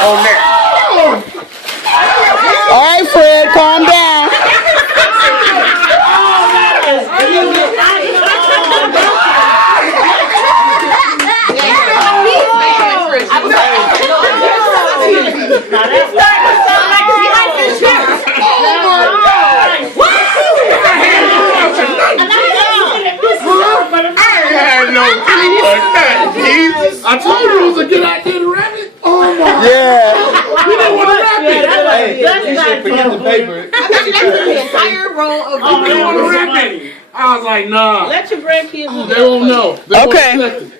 on that. All right, Fred, calm down. I told you it was a good idea to wrap it. Oh my God. Yeah. We didn't want to wrap it. You should forget the paper. I bet you that's the entire roll of We didn't want to wrap it. I was like, nah. Let your grandkids. They won't know. They won't Okay. expect it.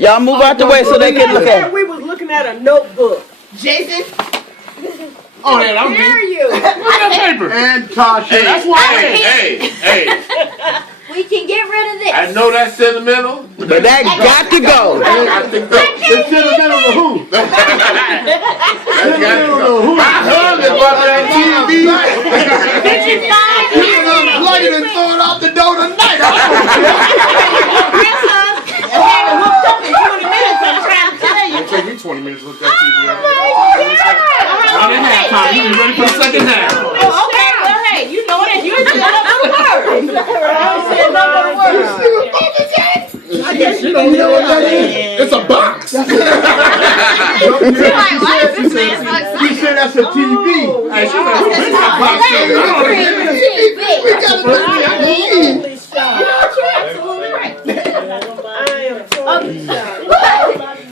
Y'all move out the way so they can look at it. We was looking at a notebook. Jason. Oh, yeah, that was Dare me. you? Look at that paper. And Tasha. Hey, that's why. Hey. We can get rid of this. I know that's sentimental. But that got to go. I think that. It's sentimental to who? That's got to go. Who? My husband bought that TV. You're gonna plug it and throw it out the door tonight. It'll take me 20 minutes to look that TV up. Not in half time. You be ready for the second half. Okay, well, hey, you know that you're still up for the word. She don't know what that is. It's a box. You said that's a TV. Hey, she's like, who is that box? We gotta put it in. You're absolutely right.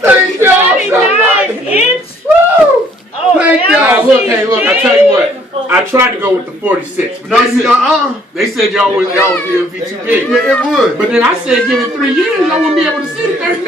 Thank y'all so much. Thank Now, y'all. look, hey, look, I tell you what. I tried to go with the 46. But No, you know, they said y'all would be too big. Yeah, it would. But then I said, give it 3 years, y'all wouldn't be able to see the 39.